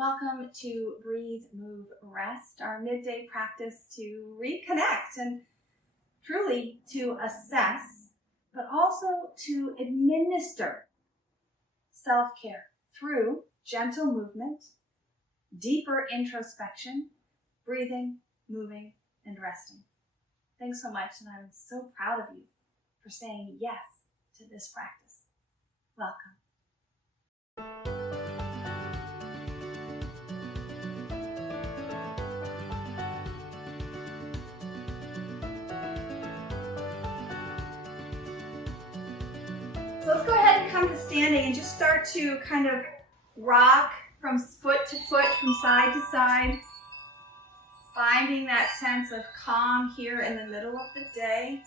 Welcome to Breathe, Move, Rest, our midday practice to reconnect and truly to assess, but also to administer self-care through gentle movement, deeper introspection, breathing, moving, and resting. Thanks so much, and I'm so proud of you for saying yes to this practice. Welcome. So let's go ahead and come to standing and just start to kind of rock from foot to foot, from side to side, finding that sense of calm here in the middle of the day.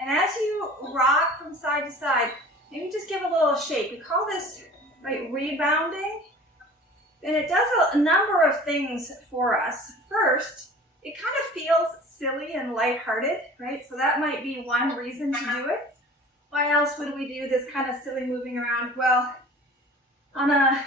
And as you rock from side to side, maybe just give a little shake. We call this rebounding. And it does a number of things for us. First, it kind of feels silly and lighthearted, right? So that might be one reason to do it. Why else would we do this kind of silly moving around? Well, on a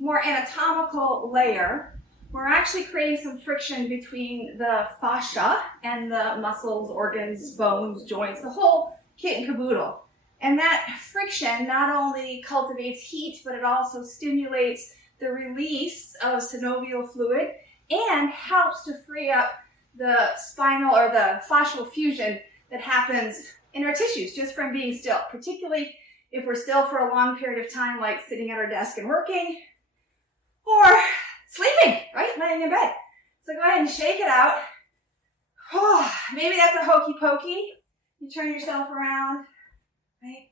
more anatomical layer, we're actually creating some friction between the fascia and the muscles, organs, bones, joints, the whole kit and caboodle. And that friction not only cultivates heat, but it also stimulates the release of synovial fluid and helps to free up the spinal or the fascial fusion that happens in our tissues just from being still, particularly if we're still for a long period of time, like sitting at our desk and working, or sleeping, right? Laying in bed. So go ahead and shake it out. Oh, maybe that's a hokey pokey. You turn yourself around, right?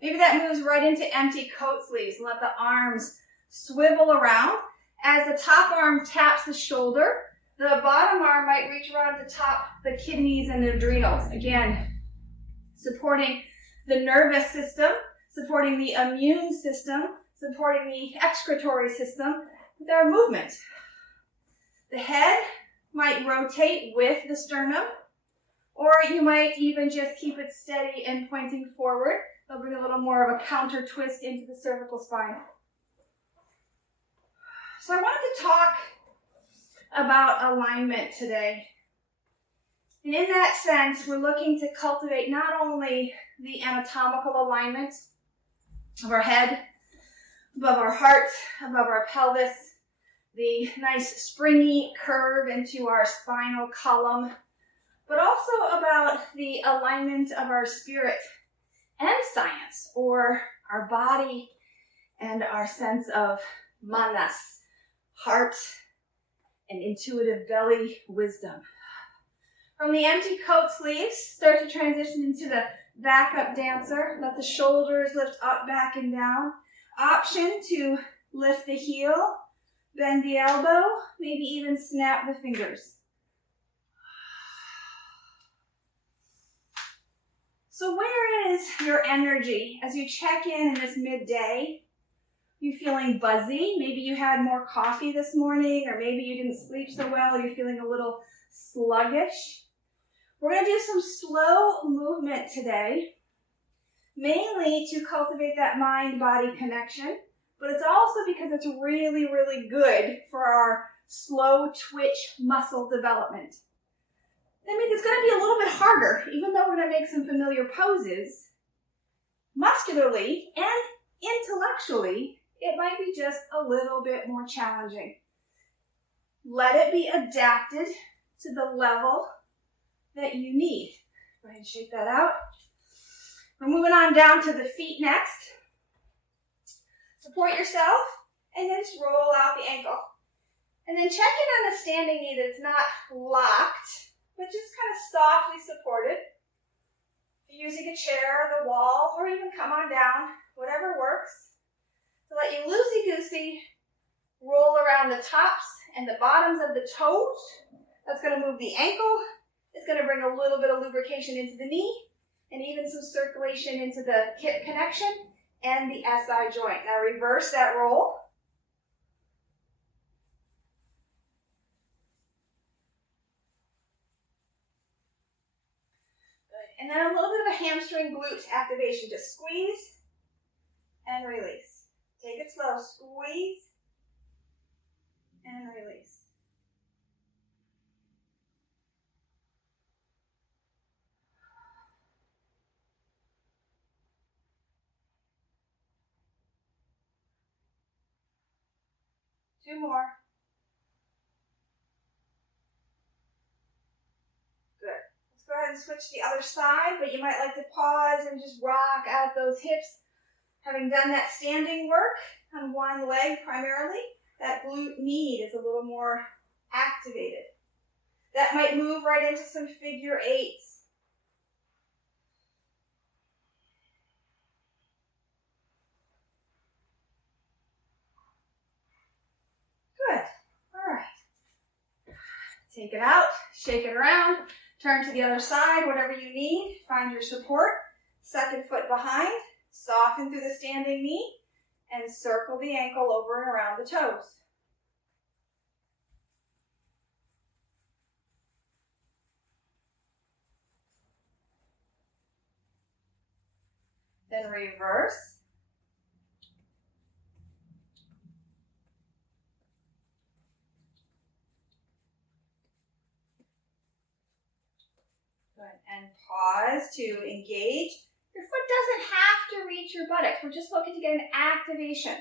Maybe that moves right into empty coat sleeves. Let the arms swivel around. As the top arm taps the shoulder, the bottom arm might reach around to top the kidneys and the adrenals. Again, supporting the nervous system, supporting the immune system, supporting the excretory system with our movement. The head might rotate with the sternum, or you might even just keep it steady and pointing forward. They'll bring a little more of a counter twist into the cervical spine. So I wanted to talk about alignment today. And in that sense, we're looking to cultivate not only the anatomical alignment of our head, above our heart, above our pelvis, the nice springy curve into our spinal column, but also about the alignment of our spirit and science, or our body and our sense of manas, heart, and intuitive belly wisdom. From the empty coat sleeves, start to transition into the back-up dancer. Let the shoulders lift up, back, and down. Option to lift the heel, bend the elbow, maybe even snap the fingers. So where is your energy as you check in this midday? You feeling buzzy? Maybe you had more coffee this morning, or maybe you didn't sleep so well, or you're feeling a little sluggish. We're going to do some slow movement today, mainly to cultivate that mind-body connection, but it's also because it's really, really good for our slow twitch muscle development. That means it's going to be a little bit harder, even though we're going to make some familiar poses. Muscularly and intellectually, it might be just a little bit more challenging. Let it be adapted to the level that you need. Go ahead and shake that out. We're moving on down to the feet next. Support yourself, and then just roll out the ankle. And then check in on the standing knee that it's not locked, but just kind of softly supported. If you're using a chair, the wall, or even come on down, whatever works. So let you loosey-goosey roll around the tops and the bottoms of the toes. That's going to move the ankle. It's going to bring a little bit of lubrication into the knee and even some circulation into the hip connection and the SI joint. Now reverse that roll. Good. And then a little bit of a hamstring glute activation. Just squeeze and release. Take it slow. Squeeze and release. Two more. Good. Let's go ahead and switch to the other side, but you might like to pause and just rock out those hips. Having done that standing work on one leg primarily, that glute med is a little more activated. That might move right into some figure eights. Good. All right. Take it out, shake it around, turn to the other side, whatever you need. Find your support. Second foot behind. Soften through the standing knee and circle the ankle over and around the toes. Then reverse. Good. And pause to engage. Your foot doesn't have to reach your buttocks. We're just looking to get an activation.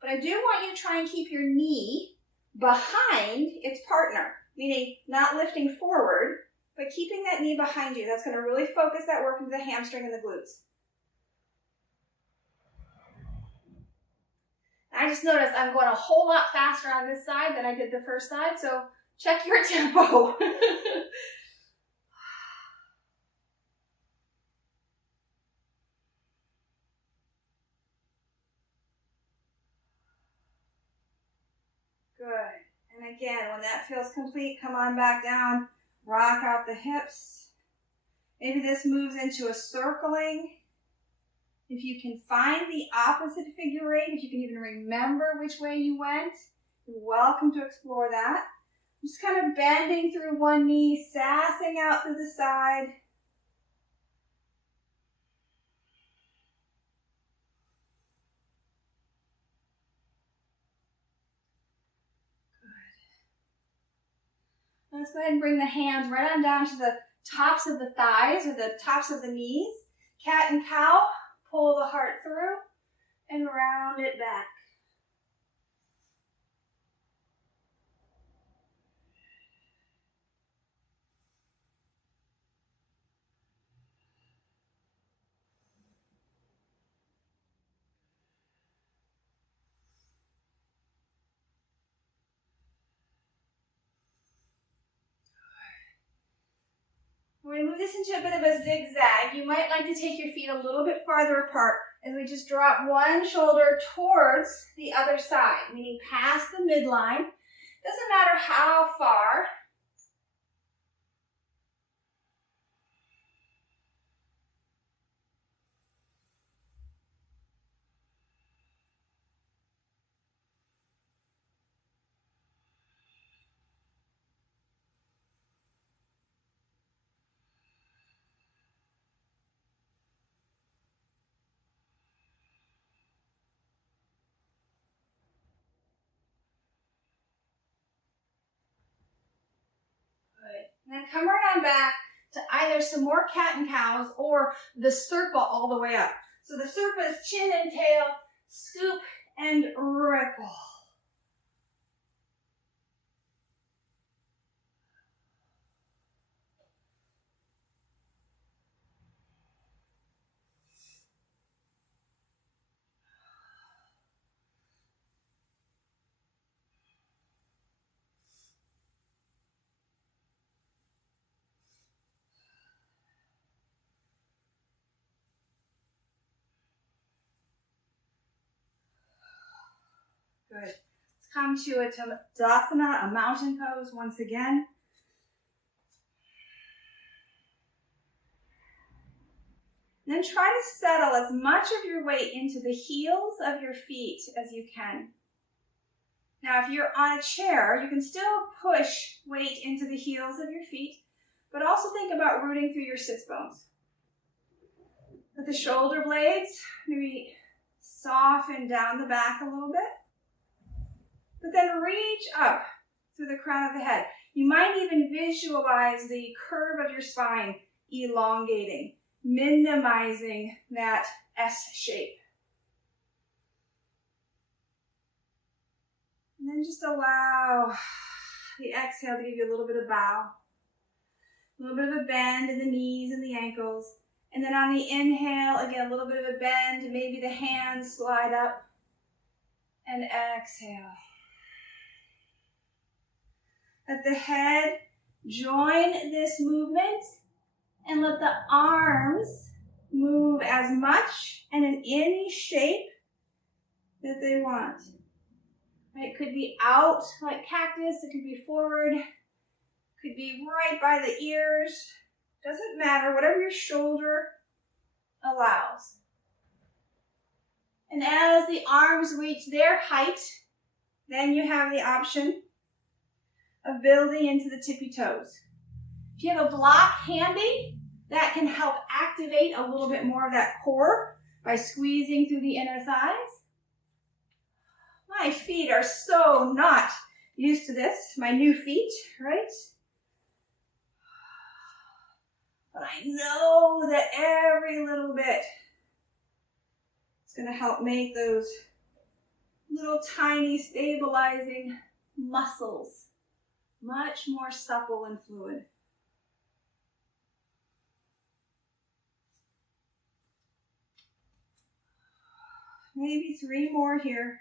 But I do want you to try and keep your knee behind its partner, meaning not lifting forward, but keeping that knee behind you. That's going to really focus that work into the hamstring and the glutes. I just noticed I'm going a whole lot faster on this side than I did the first side, so check your tempo. Good. And again, when that feels complete, come on back down, rock out the hips. Maybe this moves into a circling. If you can find the opposite figure eight, if you can even remember which way you went, you're welcome to explore that. Just kind of bending through one knee, sassing out through the side. Good. Let's go ahead and bring the hands right on down to the tops of the thighs or the tops of the knees. Cat and cow. Pull the heart through and round it back. We're going to move this into a bit of a zigzag. You might like to take your feet a little bit farther apart as we just drop one shoulder towards the other side, meaning past the midline. Doesn't matter how far. And then come right on back to either some more cat and cows or the Serpa all the way up. So the Serpa is chin and tail, scoop and ripple. Good. Let's come to a Tadasana, a mountain pose once again. Then try to settle as much of your weight into the heels of your feet as you can. Now, if you're on a chair, you can still push weight into the heels of your feet, but also think about rooting through your sits bones. Let the shoulder blades maybe soften down the back a little bit. But then reach up through the crown of the head. You might even visualize the curve of your spine elongating, minimizing that S shape. And then just allow the exhale to give you a little bit of bow, a little bit of a bend in the knees and the ankles. And then on the inhale, again, a little bit of a bend, maybe the hands slide up, and exhale. Let the head join this movement and let the arms move as much and in any shape that they want. It could be out like cactus, it could be forward, could be right by the ears. Doesn't matter, whatever your shoulder allows. And as the arms reach their height, then you have the option of building into the tippy toes. If you have a block handy, that can help activate a little bit more of that core by squeezing through the inner thighs. My feet are so not used to this, my new feet, right? But I know that every little bit is going to help make those little tiny stabilizing muscles much more supple and fluid. Maybe 3 more here.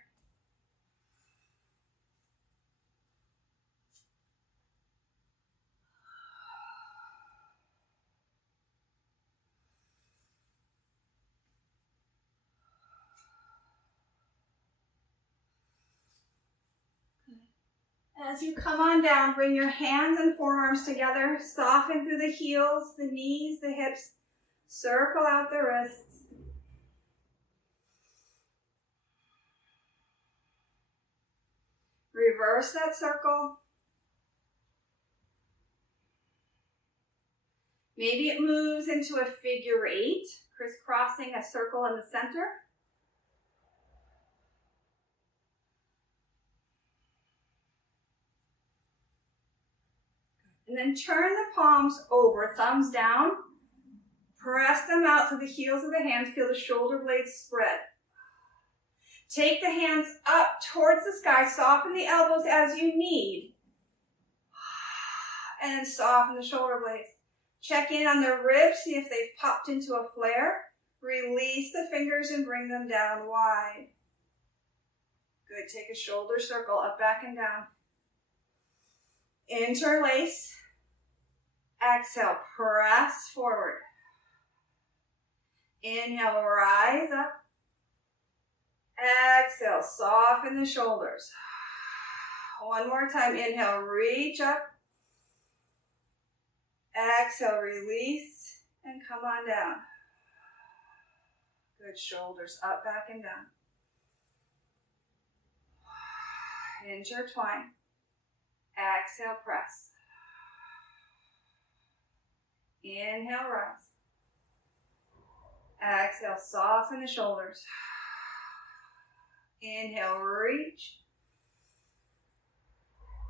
As you come on down, bring your hands and forearms together, soften through the heels, the knees, the hips, circle out the wrists. Reverse that circle. Maybe it moves into a figure 8, crisscrossing a circle in the center. And then turn the palms over, thumbs down. Press them out through the heels of the hands. Feel the shoulder blades spread. Take the hands up towards the sky. Soften the elbows as you need. And then soften the shoulder blades. Check in on the ribs. See if they've popped into a flare. Release the fingers and bring them down wide. Good. Take a shoulder circle up, back, and down. Interlace. Exhale, press forward. Inhale, rise up. Exhale, soften the shoulders. One more time, inhale, reach up. Exhale, release, and come on down. Good, shoulders up, back, and down. Intertwine. Exhale, press. Inhale, rise. Exhale, soften the shoulders. Inhale, reach.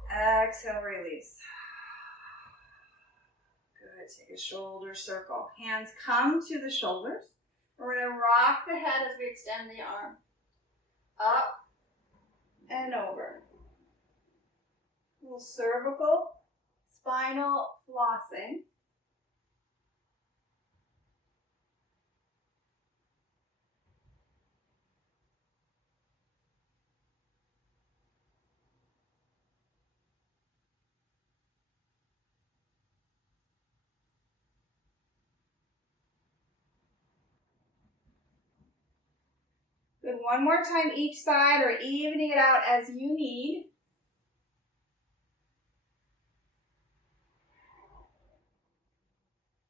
Exhale, release. Good, take a shoulder circle. Hands come to the shoulders. We're going to rock the head as we extend the arm. Up and over. A little cervical, spinal flossing. Good, one more time each side, or evening it out as you need.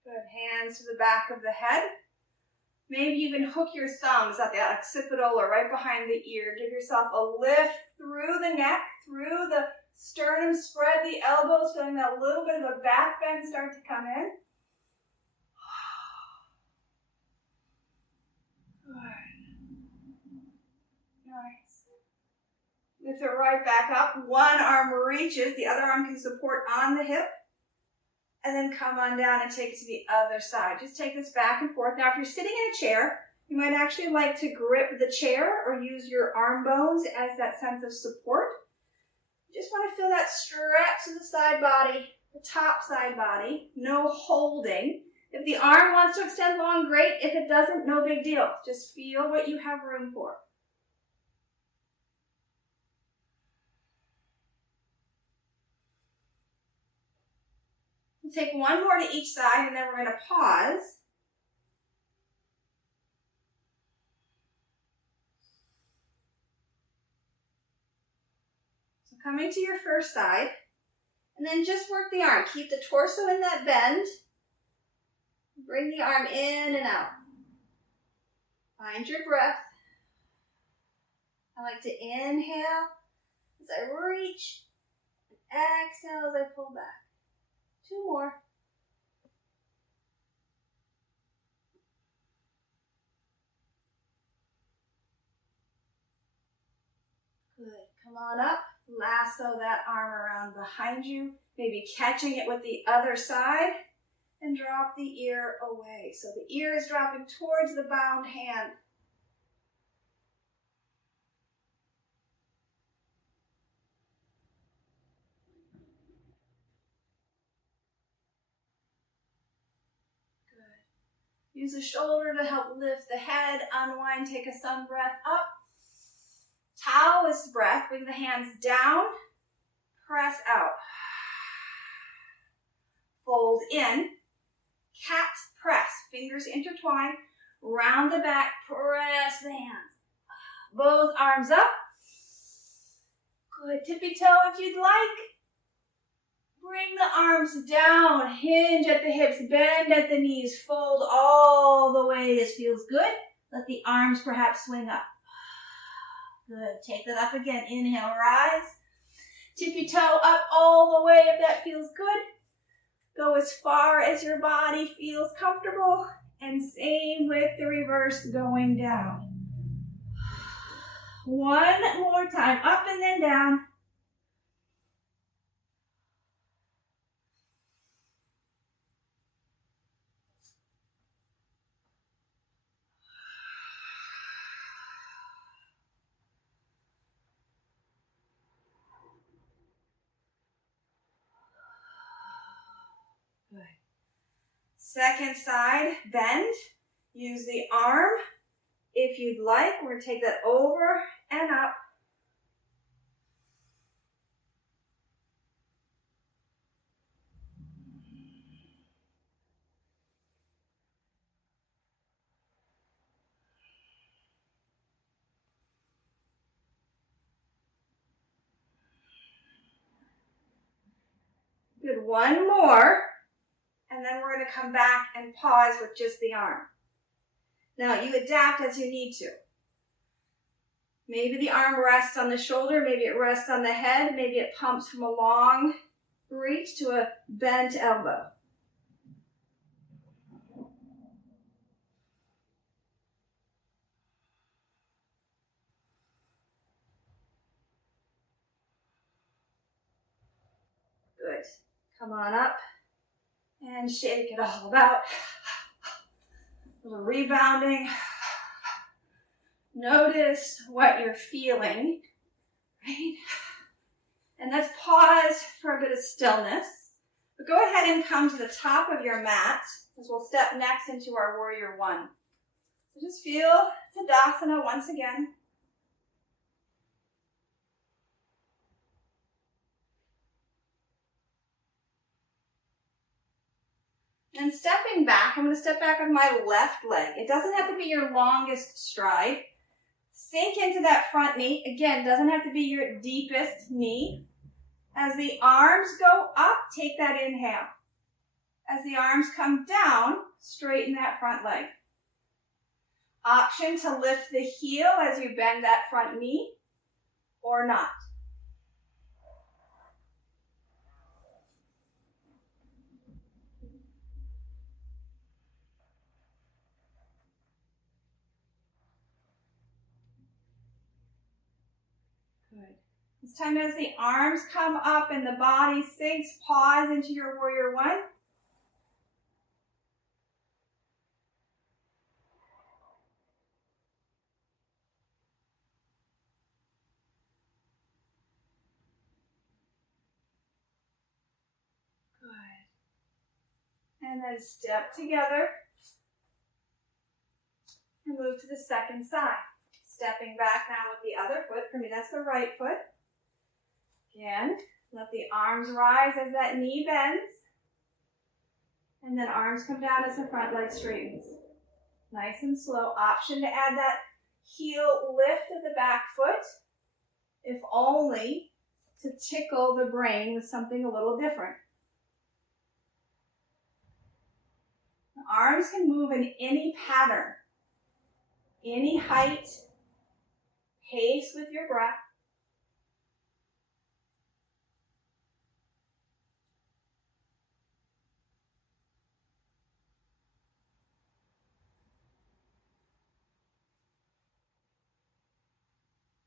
Good, hands to the back of the head. Maybe you can hook your thumbs at the occipital or right behind the ear. Give yourself a lift through the neck, through the sternum. Spread the elbows, feeling that little bit of a back bend start to come in. Good. Nice. Lift it right back up. One arm reaches, the other arm can support on the hip. And then come on down and take it to the other side. Just take this back and forth. Now, if you're sitting in a chair, you might actually like to grip the chair or use your arm bones as that sense of support. You just want to feel that stretch to the side body, the top side body. No holding. If the arm wants to extend long, great. If it doesn't, no big deal. Just feel what you have room for. We'll take one more to each side, and then we're going to pause. So coming to your first side, and then just work the arm. Keep the torso in that bend. Bring the arm in and out. Find your breath. I like to inhale as I reach, and exhale as I pull back. 2 more. Good. Come on up. Lasso that arm around behind you. Maybe catching it with the other side. And drop the ear away. So the ear is dropping towards the bound hand. Use the shoulder to help lift the head, unwind, take a sun breath up. Taoist breath, bring the hands down, press out. Fold in, cat press, fingers intertwine, round the back, press the hands. Both arms up. Good, tippy toe if you'd like. Bring the arms down, hinge at the hips, bend at the knees, fold all the way. This feels good. Let the arms perhaps swing up. Good, take that up again. Inhale, rise. Tippy toe up all the way if that feels good. Go as far as your body feels comfortable. And same with the reverse going down. One more time, up and then down. Good. Second side, bend. Use the arm. If you'd like, we're going to take that over and up. Good, one more. And then we're going to come back and pause with just the arm. Now, you adapt as you need to. Maybe the arm rests on the shoulder, maybe it rests on the head, maybe it pumps from a long reach to a bent elbow. Good. Come on up and shake it all about. A little rebounding. Notice what you're feeling, right? And let's pause for a bit of stillness. But go ahead and come to the top of your mat as we'll step next into our Warrior One. So just feel Tadasana once again. And stepping back, I'm going to step back with my left leg. It doesn't have to be your longest stride. Sink into that front knee. Again, doesn't have to be your deepest knee. As the arms go up, take that inhale. As the arms come down, straighten that front leg. Option to lift the heel as you bend that front knee or not. Good. This time as the arms come up and the body sinks, pause into your warrior one. Good. And then step together and move to the second side. Stepping back now with the other foot. For me, that's the right foot. Again, let the arms rise as that knee bends. And then arms come down as the front leg straightens. Nice and slow. Option to add that heel lift of the back foot, if only to tickle the brain with something a little different. The arms can move in any pattern, any height, pace with your breath.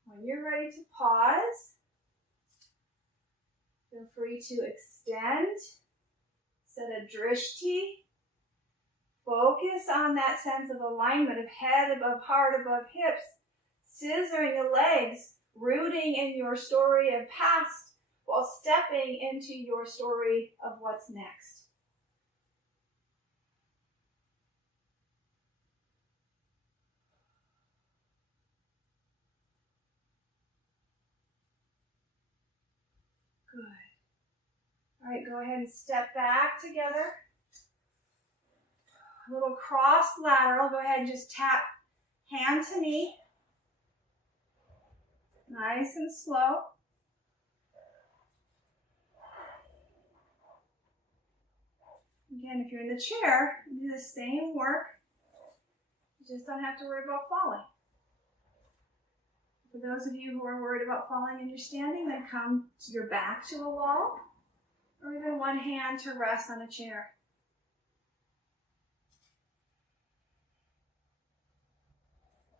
When you're ready to pause, feel free to extend, set a drishti. Focus on that sense of alignment of head above heart, above hips, scissoring the legs, rooting in your story of past while stepping into your story of what's next. Good. All right, go ahead and step back together. A little cross lateral. Go ahead and just tap hand to knee. Nice and slow. Again, if you're in the chair, do the same work. You just don't have to worry about falling. For those of you who are worried about falling and you're standing, then come to your back to a wall, or even one hand to rest on a chair.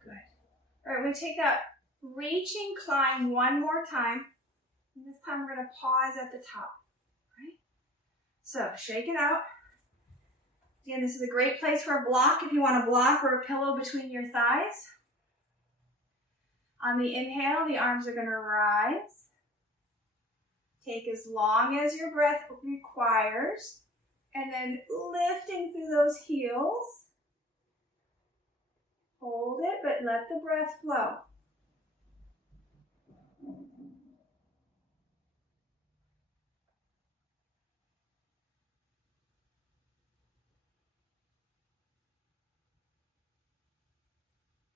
Good. All right, we're going to take that reaching climb one more time. And this time we're going to pause at the top. Right? So shake it out. Again, this is a great place for a block if you want a block or a pillow between your thighs. On the inhale, the arms are going to rise. Take as long as your breath requires. And then lifting through those heels. Hold it, but let the breath flow.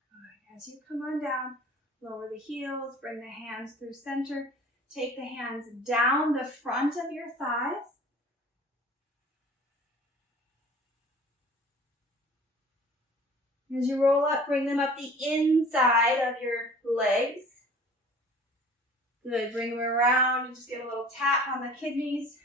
Good. As you come on down, lower the heels, bring the hands through center. Take the hands down the front of your thighs. As you roll up, bring them up the inside of your legs. Good. Bring them around and just give a little tap on the kidneys.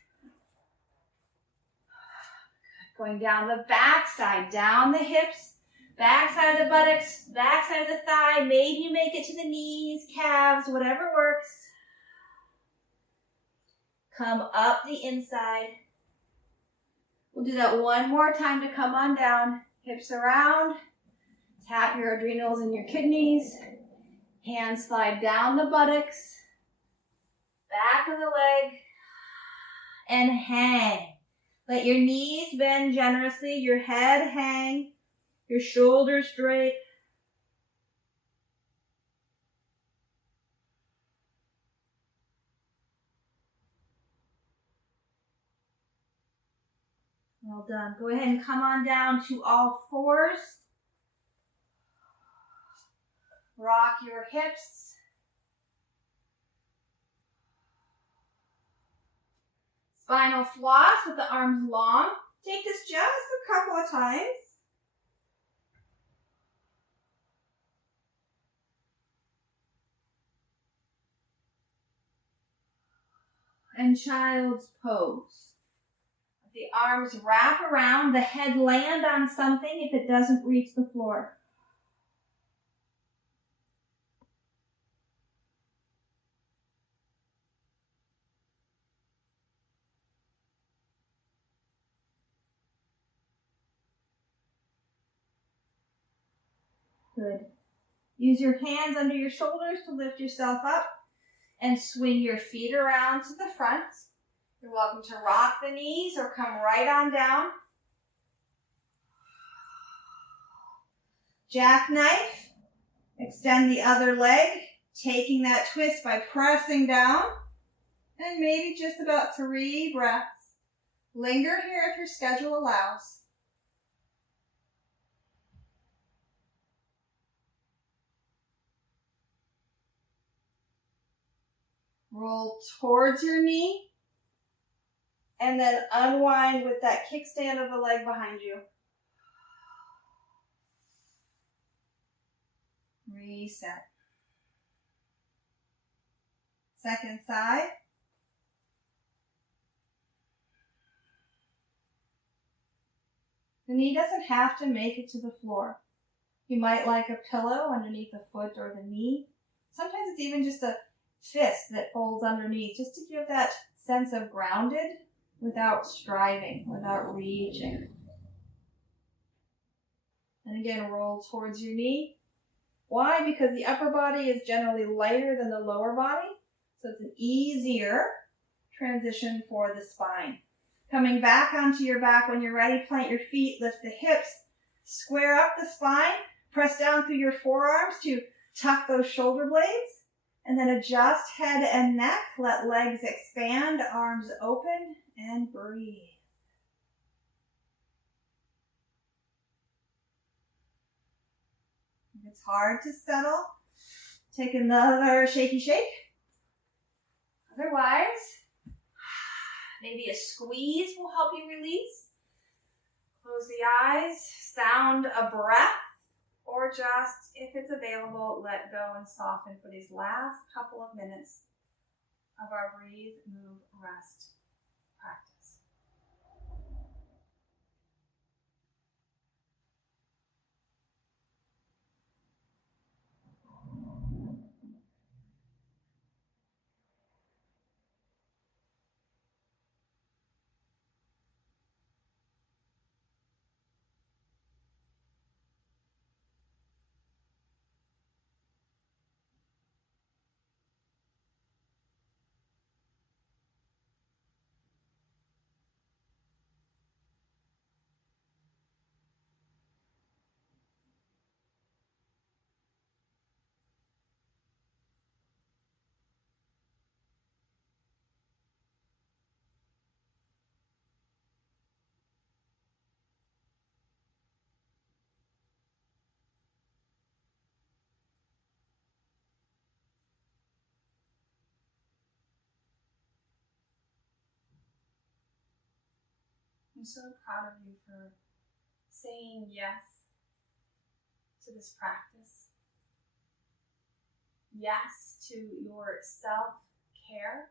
Going down the back side, down the hips, back side of the buttocks, back side of the thigh. Maybe you make it to the knees, calves, whatever works. Come up the inside. We'll do that one more time to come on down. Hips around. Tap your adrenals and your kidneys. Hands slide down the buttocks. Back of the leg. And hang. Let your knees bend generously. Your head hang. Your shoulders straight. Well done. Go ahead and come on down to all fours. Rock your hips. Spinal floss with the arms long. Take this just a couple of times. And child's pose. The arms wrap around, the head land on something if it doesn't reach the floor. Good. Use your hands under your shoulders to lift yourself up and swing your feet around to the front. You're welcome to rock the knees or come right on down. Jackknife. Extend the other leg, taking that twist by pressing down. And maybe just about 3 breaths. Linger here if your schedule allows. Roll towards your knee. And then unwind with that kickstand of the leg behind you. Reset. Second side. The knee doesn't have to make it to the floor. You might like a pillow underneath the foot or the knee. Sometimes it's even just a fist that folds underneath, just to give that sense of grounded without striving, without reaching. And again, roll towards your knee. Why? Because the upper body is generally lighter than the lower body, so it's an easier transition for the spine. Coming back onto your back when you're ready, plant your feet, lift the hips, square up the spine, press down through your forearms to tuck those shoulder blades, and then adjust head and neck, let legs expand, arms open, and breathe. If it's hard to settle, take another shaky shake. Otherwise, maybe a squeeze will help you release. Close the eyes, sound a breath, or just, if it's available, let go and soften for these last couple of minutes of our breathe, move, rest practice. I'm so proud of you for saying yes to this practice. Yes to your self-care.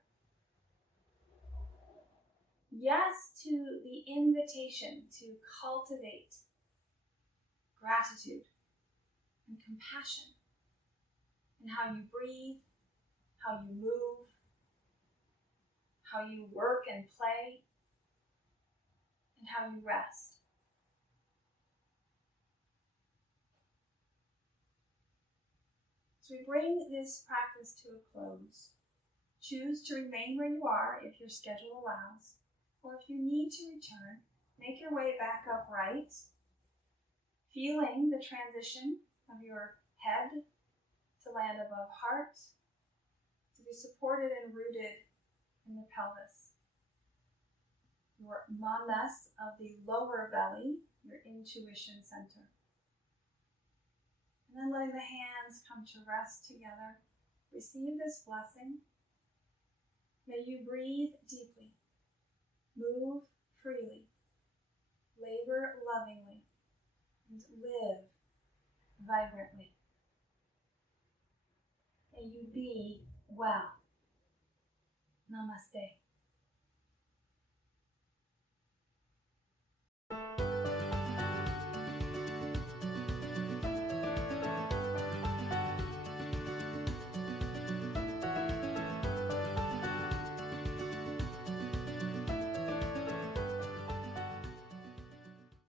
Yes to the invitation to cultivate gratitude and compassion in how you breathe, how you move, how you work and play, and how you rest. So we bring this practice to a close. Choose to remain where you are if your schedule allows, or if you need to return, make your way back upright, feeling the transition of your head to land above heart, to be supported and rooted in the pelvis. Your manas of the lower belly, your intuition center. And then letting the hands come to rest together. Receive this blessing. May you breathe deeply, move freely, labor lovingly, and live vibrantly. May you be well. Namaste.